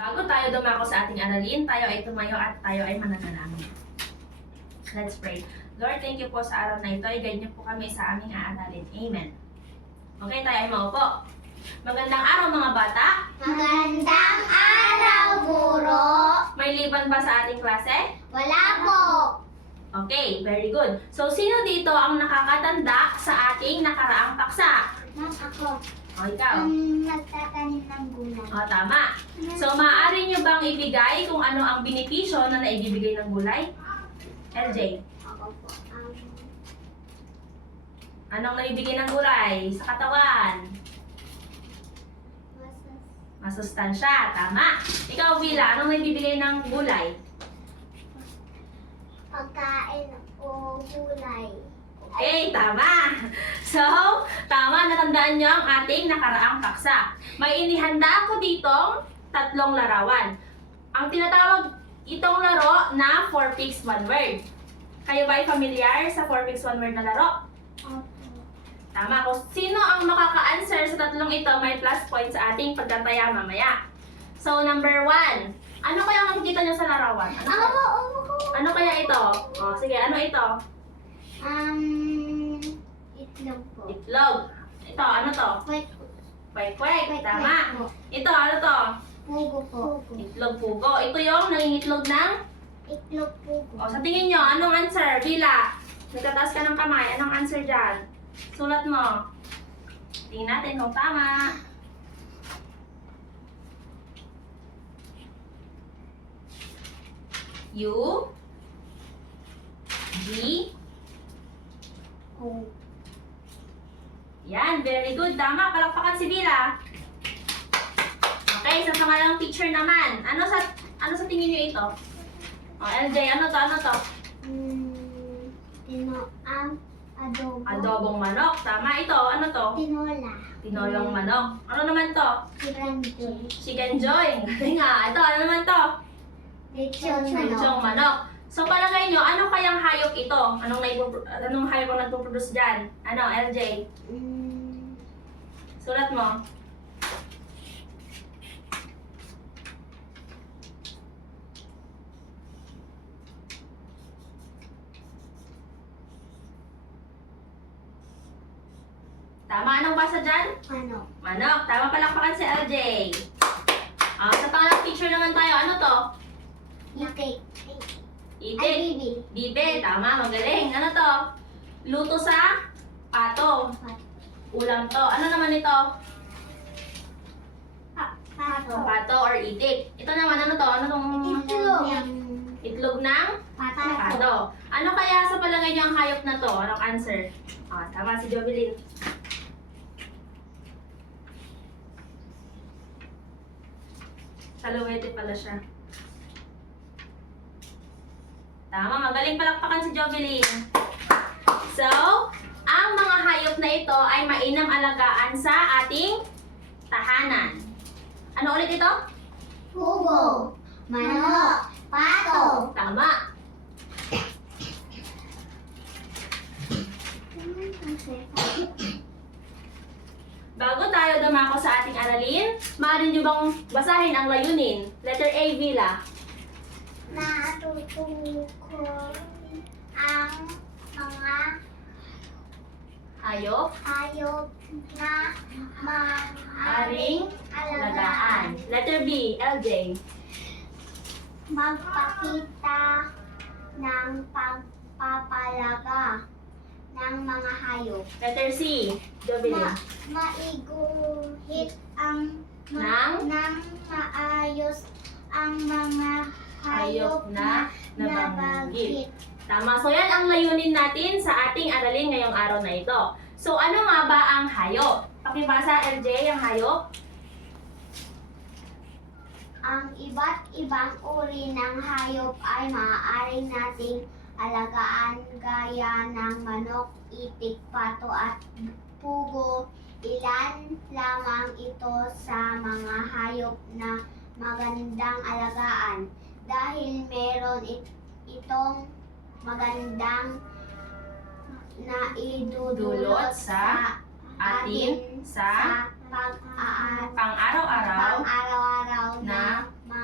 Bago tayo dumako sa ating aralin, tayo ay tumayo at tayo ay mananalangin. Let's pray. Lord, thank you po sa araw na ito. I-guide niyo po kami sa aming aaralin. Amen. Okay, tayo ay maupo. Magandang araw mga bata. Magandang araw, Guro! May liban ba sa ating klase? Wala po! Okay, very good. So, sino dito ang nakakatanda sa ating nakaraang paksa? Ma'am, ako. O, ikaw. Nagtatanim ng gulay. O, tama. So, maaari nyo bang ibigay kung ano ang benepisyo na naibibigay ng gulay? LJ, Ako po. anong naibigay ng gulay sa katawan? Masustansya, tama. Ikaw, Vila, anong naibibigay ng gulay? Pagkain o gulay. Okay, tama. So, tama, natandaan nyo ang ating nakaraang paksa. May inihanda ako ditong 3 larawan. Ang tinatawag itong laro na 4 pics 1 word. Kayo ba ay familiar sa 4 pics 1 word na laro? Opo. Tama. Kung sino ang makaka-answer sa 3 ito, may plus point sa ating pagtataya mamaya. So, number 1. Ano kaya makikita nyo sa larawan? Ano kaya ito? O, sige, ano ito? Itlog po. Itlog. Ito, ano to? Wait. Kwek-kwek. Tama. Ito, ano to? Pugo po. Itlog pugo. Ito yung nangingitlog ng... Itlog pugo. O, sa tingin nyo, anong answer? Vila, nagtataas ka ng kamay. Anong answer dyan? Sulat mo. Tingnan natin kung tama. U G O. Yan, very good. Tama, palakpakan si Vila. Okay, sa pangalawang picture naman. Ano sa tingin niyo ito? O, LJ, ano to? Adobo. Adobong manok. Tama, ito. Ano to? Tinola. Tinolong manok. Ano naman to? Chicken. Chicken joy. Galing nga. Ito, ano naman to? Lechon Lechong manok. So, palagay nyo, ano kayang hayop ito? Anong hayop ang nagpo-produce dyan? Ano, LJ? Sulat mo. Tama, anong basa dyan? Manok. Manok. Tama, palakpakan si LJ. Sa pangalang picture naman tayo, ano to? Itik. Itik. Bibi. Bibe, tama, magaling. Ano to? Luto sa pato. Ulam to. Ano naman ito? Pato. Pato or itik. Ito naman, ano to? Ano tong Itlog. itlog ng Pato. pato? Ano kaya sa palagay niyo ang hayop na to? Anong answer? Tama si Jovelyn. Saluwete pala siya. Tama, magaling palakpakan si Jovelyn. So, ang mga hayop na ito ay mainam alagaan sa ating tahanan. Ano ulit ito? Pugo. Manok. Pato. Tama. Bago tayo dumako sa ating aralin, maaari niyo bang basahin ang layunin? Letter A, Vila. Natutukoy ang mga Hayop, hayop na aring alagaan. Letter B, LJ. magpakita ng pagpapalaga ng mga hayop. Letter C, Jovelyn. Maiguhit ang Ng? ng maayos ang mga hayop na nabanggit. Tama. So yan ang layunin natin sa ating aralin ngayong araw na ito. So ano nga ba ang hayop? Pakibasa, LJ, ang hayop? Ang iba't ibang uri ng hayop ay maaari nating alagaan gaya ng manok, itik, pato at pugo. Ilan lamang ito sa mga hayop na magandang alagaan dahil meron itong magandang na idudulot sa atin sa pang-araw-araw pang-araw-araw na na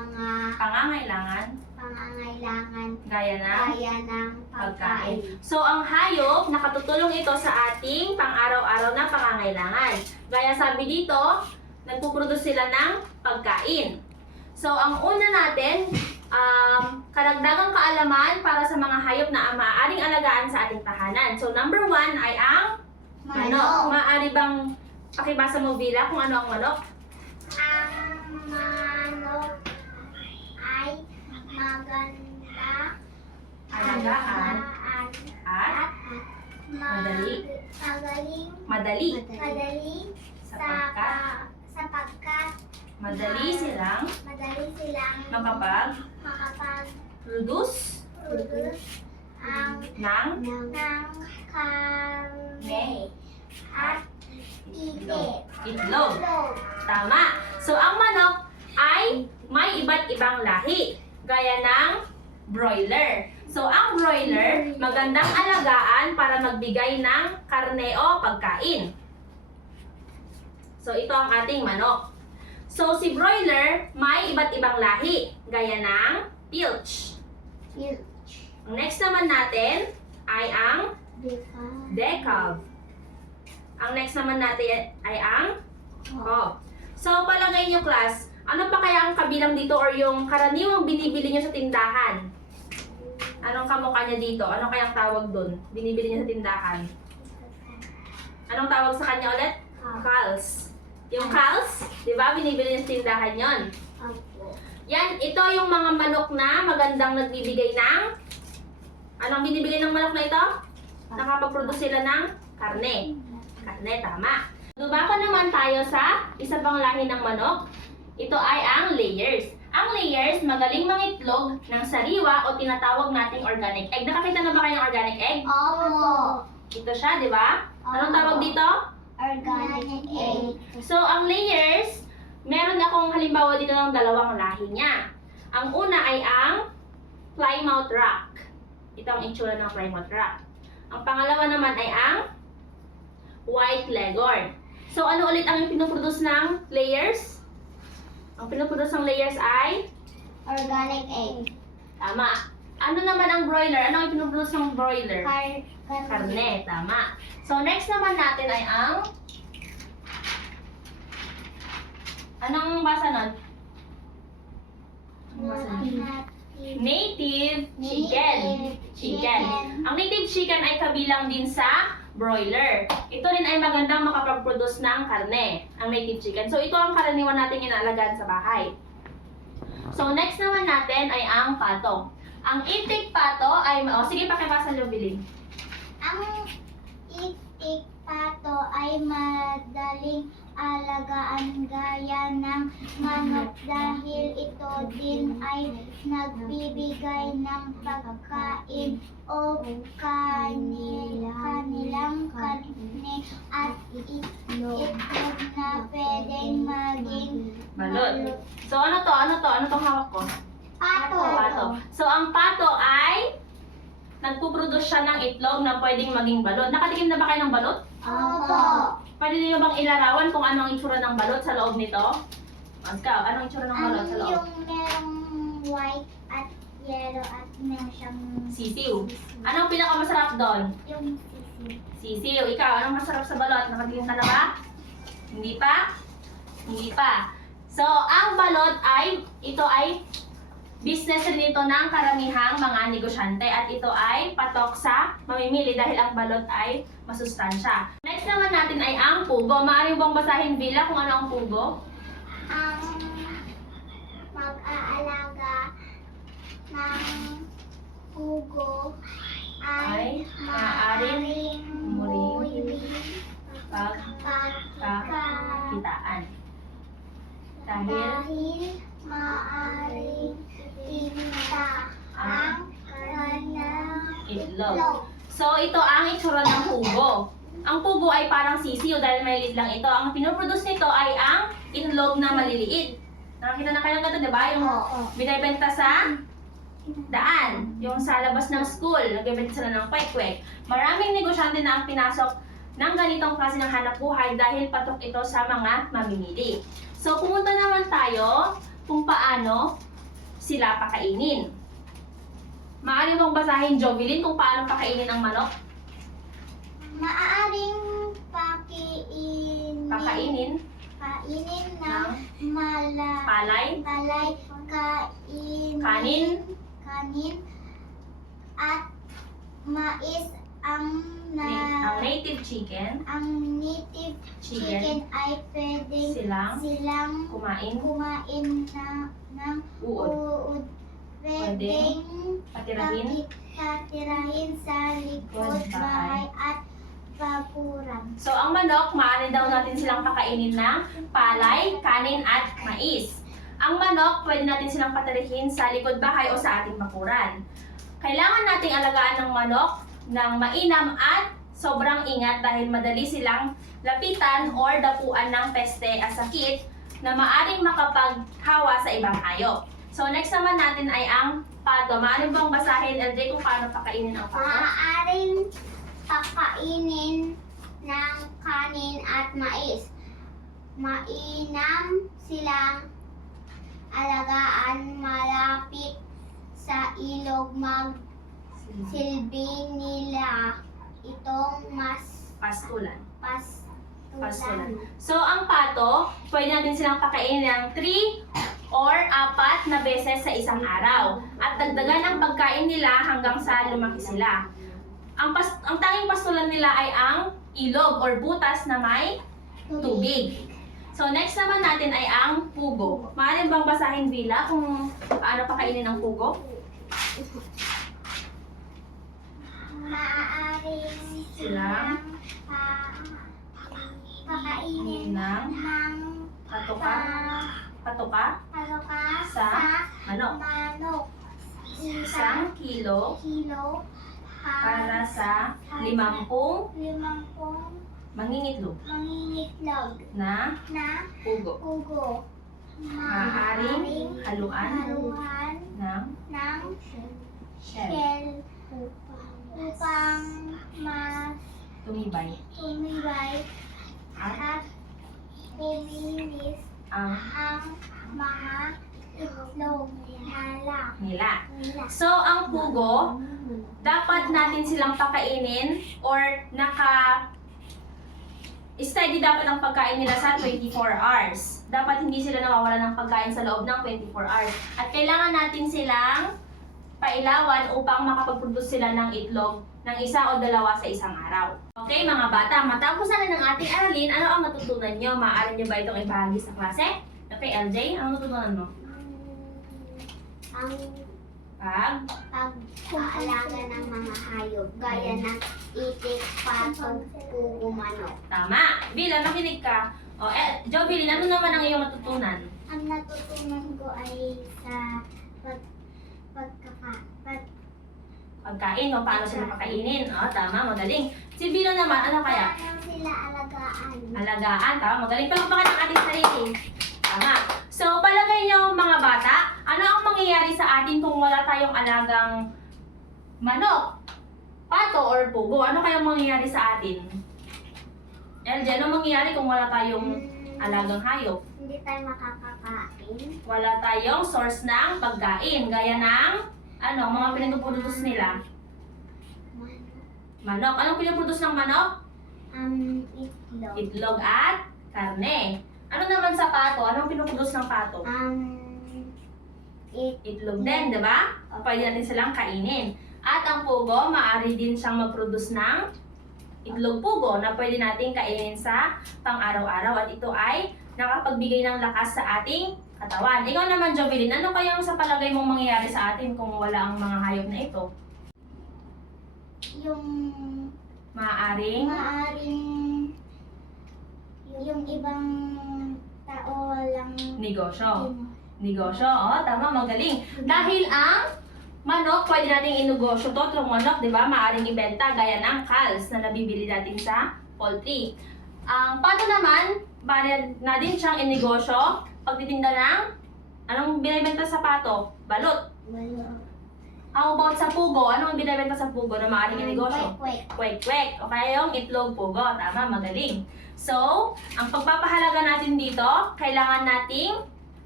pagkain. So, ang hayop, nakatutulong ito sa ating pang-araw-araw na pangangailangan. Gaya sabi dito, nagpuproduce sila ng pagkain. So, ang una natin, karagdagang kaalaman para sa mga hayop na maaaring alagaan sa ating tahanan. So, number 1 ay ang manok. Maaari bang pakibasa mo, Vila, kung ano ang manok? Ang manok ay maganda Alagaan at madali. Madali Sapagkat sapagkat madali silang makapag-produce makapag-produce ng ng karne at itlog. Tama. So, ang manok ay may iba't ibang lahi. Gaya ng broiler. So, ang broiler, magandang alagaan para magbigay ng karne o pagkain. So, ito ang ating manok. So, si broiler, may iba't ibang lahi. Gaya ng pilch. Ang next naman natin ay ang decalb. Ang next naman natin ay ang cob. So, palagay nyo, class, ano pa kaya ang kabilang dito or yung karaniwang binibili nyo sa tindahan? Anong kamukha niya dito? Ano kayang tawag dun? Binibili niya sa tindahan. Anong tawag sa kanya ulit? Cals. Yung cals, di ba? Binibili niya sa tindahan yon. Yan, ito yung mga manok na magandang nagbibigay ng... Anong binibigay ng manok na ito? Nakapag-produce sila ng karne. Karne, tama. Dumako naman tayo sa isa pang lahi ng manok. Ito ay ang layers. Ang layers, magaling mangitlog ng sariwa o tinatawag nating organic egg. Nakakita na ba kayo ng organic egg? Opo. Ito siya, di ba? Anong tawag dito? Organic egg. So, ang layers, meron akong halimbawa dito ng dalawang lahi niya. Ang una ay ang Plymouth Rock. Ito ang itsura ng Plymouth Rock. Ang pangalawa naman ay ang White Leghorn. So, ano ulit ang pinoproduce ng layers? Ang pinoproduce ng layers ay? Organic egg. Tama. Ano naman ang broiler? Ano ang pinoproduce ng broiler? Karne. Tama. So, next naman natin ay ang... Anong basa nun? Anong basa nun? Native chicken. Chicken. Ang native chicken ay kabilang din sa broiler. Ito rin ay magandang makapag-produce ng karne, ang native chicken. So, ito ang karaniwan natin inaalagaan sa bahay. So, next naman natin ay ang pato. Ang itik pato ay... sige, pakibasa nyo, Bilin. Ang itik pato ay madaling alagaan gaya ng manok dahil ito din ay nagbibigay ng pagkain o kanilang karne at itlog na pwedeng maging Balot. So, ano to? Ano to? Ano tong hawak ko? Pato. So, ang pato ay nagpuproduce siya ng itlog na pwedeng maging balot. Nakatikim na ba kayo ng balot? Opo. Pwede niyo bang ilarawan kung ano ang itsura ng balot sa loob nito? Ikaw, anong itsura ng balot sa loob? Yung merong white at yellow at meron siyang Sisiw. Anong pinakamasarap doon? yung sisig. Sisiw. Ikaw, anong masarap sa balot? Nakatikim ka na ba? Hindi pa? Hindi pa. So, ang balot ay, ito ay business rin ito ng karamihang mga negosyante at ito ay patok sa mamimili dahil ang balot ay masustansya. Next naman natin ay ang pugo. Maaari bang basahin, Vila, kung ano ang pugo? Ang mag-aalaga ng pugo ay maaaring muli Pagkakitaan. Dahil dahil maaaring tinta ang kanyang itlog. So, ito ang itsura ng pugo. Ang pugo ay parang sisiyo dahil maliit lang ito. Ang pinoproduce nito ay ang itlog na maliliit. Nakakita na kayo ng ganito, di ba? Yung binibenta sa daan. Yung sa labas ng school, nagbibenta sila ng kwek-kwek. Maraming negosyante na ang pinasok ng ganitong klase ng hanap buhay dahil patok ito sa mga mamimili. So, pumunta naman tayo kung paano sila pakainin. Maaari mong basahin, Jovelyn, kung paano pakainin ang manok? Maaaring Pakainin kainin ng ng palay, kanin at mais ang ang native chicken, native chicken, chicken ay pwedeng silang kumain, ng uod, uod. Pwedeng patirahin sa likod bahay at bakuran. So, ang manok, maaari daw natin silang pakainin ng palay, kanin, at mais. Ang manok, pwede natin silang patirihin sa likod bahay o sa ating bakuran. Kailangan nating alagaan ng manok ng mainam at sobrang ingat dahil madali silang lapitan or dapuan ng peste at sakit na maaring makapaghawa sa ibang hayop. So, next naman natin ay ang pato. Maaari bang basahin, LJ, kung paano pakainin ang pato? Maaaring pakainin ng kanin at mais. Mainam silang alagaan malapit sa ilog. Magsilbi nila itong mas Pastulan. pastulan. So, ang pato, pwede natin silang pakainin ng 3 or 4 na beses sa isang araw. At dagdagan ang pagkain nila hanggang sa lumaki sila. Ang tanging pastulan nila ay ang ilog or butas na may tubig. So, next naman natin ay ang pugo. Maaari bang basahin, Vila, kung paano pakainin ang pugo? Maaaring Silang pakainin ng ng patuka sa manok. Isang kilo para sa 50 mangingitlog na pugo. Maaaring haluan ng ng shell shell upang tumibay at kuminis ang ang mga itlog nila. So, ang pugo, dapat natin silang pakainin or steady dapat ang pagkain nila sa 24 hours. Dapat hindi sila nawawalan ng pagkain sa loob ng 24 hours. At kailangan natin silang pailawan upang makapag-produce sila ng itlog ng 1 o 2 sa isang araw. Okay mga bata, matapos na ng ating aralin, ano ang natutunan nyo? Maaari nyo ba itong ibahagi sa klase? Okay, LJ, ano natutunan mo? ang pag-aalaga ng mga hayop gaya ng itik, pato, pugo, manok. Tama! Bila, makinig ka. O, Jovelyn, ano naman ang iyong matutunan? Ang natutunan ko ay sa Pagkain o paano sila pakainin. O, tama, magaling. Si Bila naman, ano kaya? paano sila alagaan. Alagaan, tama, magaling. Palakpakan ang ating sarili. Tama. So, palagay nyo mga bata, ano ang mangyayari sa atin kung wala tayong alagang manok, pato, or pugo? Ano kayang mangyayari sa atin? LJ, ano mangyayari kung wala tayong alagang hayop? Hindi tayo makakakain. Wala tayong source ng pagkain, gaya ng mga pinagpuproduce nila. Manok. Anong pinaproduce ng manok? Itlog. Itlog at karne. Ano naman sa pato? Anong pinoproduce ng pato? Itlog din, di ba? Pwede natin silang kainin. At ang pugo, maaari din siyang mag-produce ng itlog pugo na pwede natin kainin sa pang-araw-araw. At ito ay nakapagbigay ng lakas sa ating katawan. Ikaw naman, Jovelyn, ano kayang sa palagay mong mangyayari sa atin kung wala ang mga hayop na ito? Yung Maaaring yung ibang tao walang negosyo. Tama, magaling. Dahil ang manok, pwede nating inegosyo to, itong manok, di ba? Maaring ibenta gaya ng calves na nabibili natin sa poultry. Ang pato naman, pwede natin siyang inegosyo, pagtitinda ng, anong binibenta sa pato? Balot. How about sa pugo? Anong binibenta sa pugo na maaaring inegosyo? Kwek-kwek. O kaya yung itlog pugo. Tama, magaling. So, ang pagpapahalaga natin dito, kailangan nating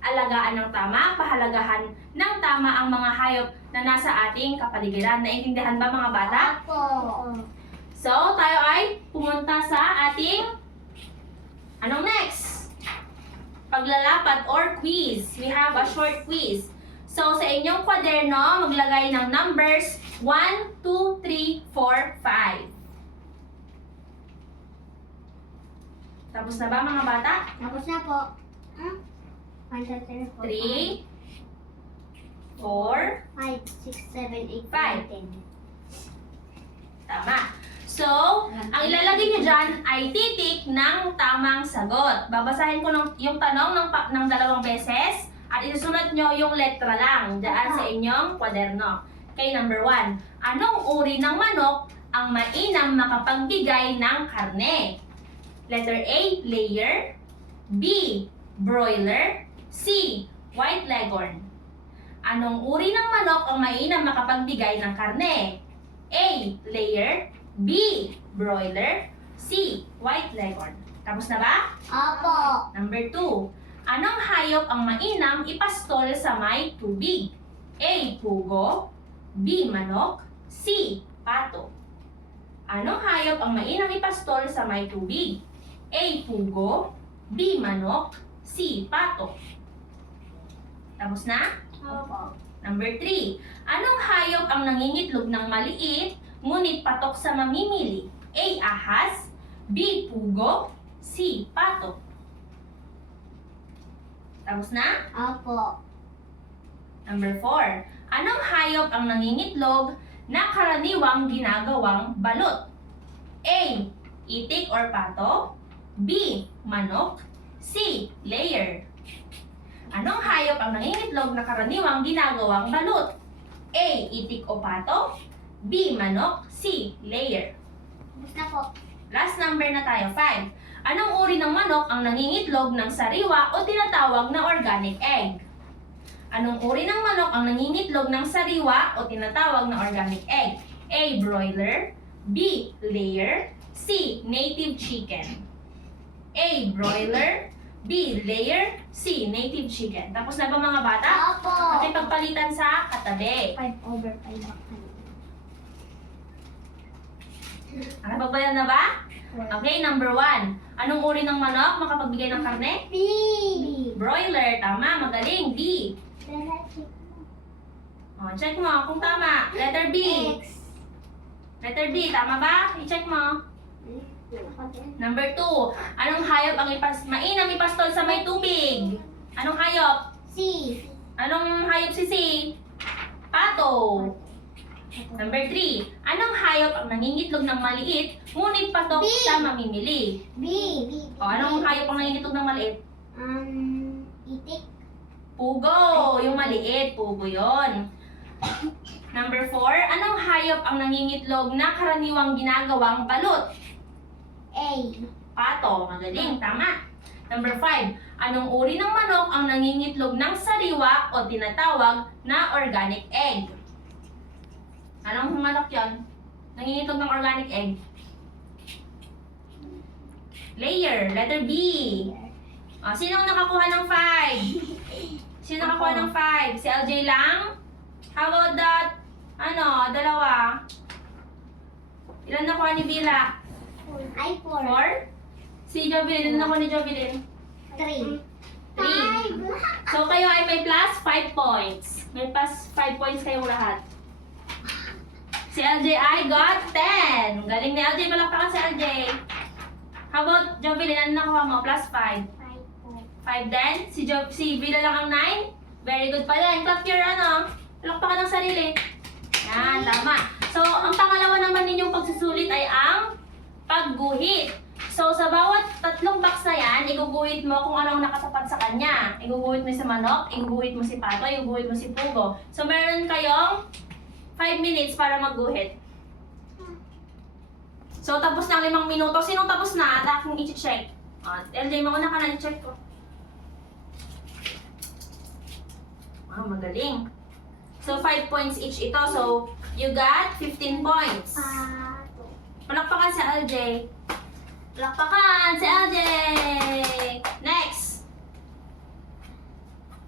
Alagaan ng tama, pahalagahan ng tama ang mga hayop na nasa ating kapaligiran. Naintindihan ba mga bata? Opo. So, tayo ay pumunta sa ating anong next? Paglalapad or quiz. We have a short quiz. So, sa inyong kwaderno, maglagay ng numbers 1, 2, 3, 4, 5. Tapos na ba mga bata? Tapos na po. 1, 2, 3, 3, 4, 5, 6, 7, 8, 5. 10. Tama. So, ang ilalagay nyo dyan ay titik ng tamang sagot. Babasahin ko yung tanong ng 2 beses at isusunod nyo yung letra lang dyan sa inyong kwaderno. Okay, number 1. Anong uri ng manok ang mainam makapagbigay ng karne? Letter A, layer. B, broiler. C, white leghorn. Anong uri ng manok ang mainam makapagbigay ng karne? A, layer. B, broiler. C, white leghorn. Tapos na ba? Opo. Number 2. Anong hayop ang mainam ipastol sa may tubig? A, pugo. B, manok. C, pato. Anong hayop ang mainam ipastol sa may tubig? A, pugo. B, manok. C, pato. Tapos na? Opo. Number 3. Anong hayop ang nangingitlog ng maliit, ngunit patok sa mamimili? A, ahas. B, pugo. C, pato. Tapos na? Opo. Number 4. Anong hayop ang nangingitlog na karaniwang ginagawang balot? A, itik or pato. B, manok. C, layer. Anong hayop ang nangingitlog na karaniwang ginagawang balot? A, itik o pato. B, manok. C, layer. Tapos na po. Last number na tayo, 5. Anong uri ng manok ang nangingitlog ng sariwa o tinatawag na organic egg? Anong uri ng manok ang nangingitlog ng sariwa o tinatawag na organic egg? A, broiler. B, layer. C, native chicken. A, broiler. B, layer. C, native chicken. Tapos na ba mga bata? Opo. At pagpalitan sa katabi. 5/5 ba? Napagbayan na ba? Okay, number 1. Anong uri ng manok makapagbigay ng karne? B. Broiler. Tama, magaling. B. Check mo kung tama. Letter B. X. Letter B, tama ba? I-check mo. Number 2. Anong hayop ang mainam ipastol sa may tubig? Anong hayop? C. Anong hayop si C? Pato. Number 3. Anong hayop ang nangingitlog ng maliit, ngunit patok B. sa mamimili? B. O, anong hayop ang nangingitlog ng maliit? Itik. Pugo. Yung maliit, pugo yon. Number 4. Anong hayop ang nangingitlog na karaniwang ginagawang balot? A. Pato. Magaling. Tama. Number 5. Anong uri ng manok ang nangingitlog ng sariwa o tinatawag na organic egg? Anong manok yon? Nangingitlog ng organic egg? Layer. Letter B. O, sino ang nakakuha ng 5? Sino nakakuha ng 5? Si LJ lang? How about that? Dalawa. Ilan nakuha ni Bila? Ay, 4. 4? Si Jovelyn, ilan nakuha ni Jovelyn? 3. 3. So kayo ay may plus 5 points. May plus 5 points kayong lahat. Si LJ ay got 10. Galing ni LJ, palakpakan si LJ. How about Jovelyn, ano nakuha mo? Plus 5. 5 din? Si Bila lang ang 9? Very good pala. And clap your palakpakan ng sarili. Yan, tama. So, ang pangalawa naman ninyong pagsusulit ay ang pagguhit. So, sa bawat 3 box na yan, iguguhit mo kung anong nakatapat sa kanya. Iguguhit mo si manok, iguguhit mo si pato, iguguhit mo si pugo. So, meron kayong 5 minutes para magguhit. So, tapos na 5 minuto. Sinong tapos na? At aking i-check. LJ, mauna ka na i-check ko. Magaling. So, 5 points each ito. So, you got 15 points. Palakpakan si LJ. Palakpakan si LJ. Next.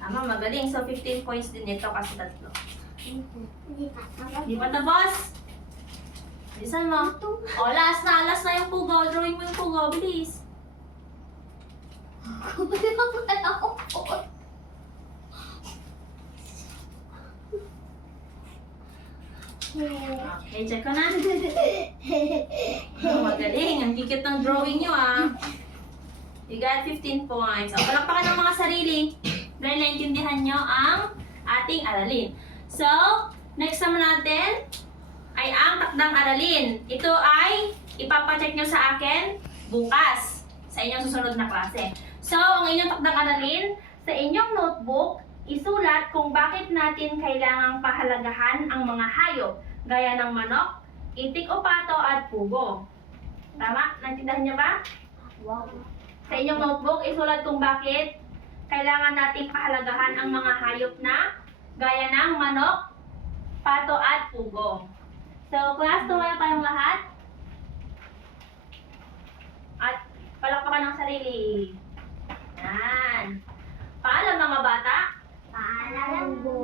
Tama, magaling. So, 15 points din ito kasi tatlo. Hindi pa. Di pa tapos? Bilisan mo. O, last na yung pugo. Drawing mo yung pugo. Bilis. Okay, check ko na. Oh, magaling. Ang kikit ng drawing nyo, ah. You got 15 points. O, palakpakan ng mga sarili. Dahil naintindihan nyo ang ating aralin. So, next naman natin ay ang takdang aralin. Ito ay ipapacheck nyo sa akin bukas sa inyong susunod na klase. So, ang inyong takdang aralin, sa inyong notebook, isulat kung bakit natin kailangang pahalagahan ang mga hayop, gaya ng manok, itik o pato at pugo. Tama? Naintindihan niyo ba? Wow. Sa inyong notebook, isulat kung bakit kailangan nating pahalagahan ang mga hayop na gaya ng manok, pato at pugo. So, class, tumaya kayong lahat. At palakpakan ng sarili. Yan. Paalam mga bata. Paalam po.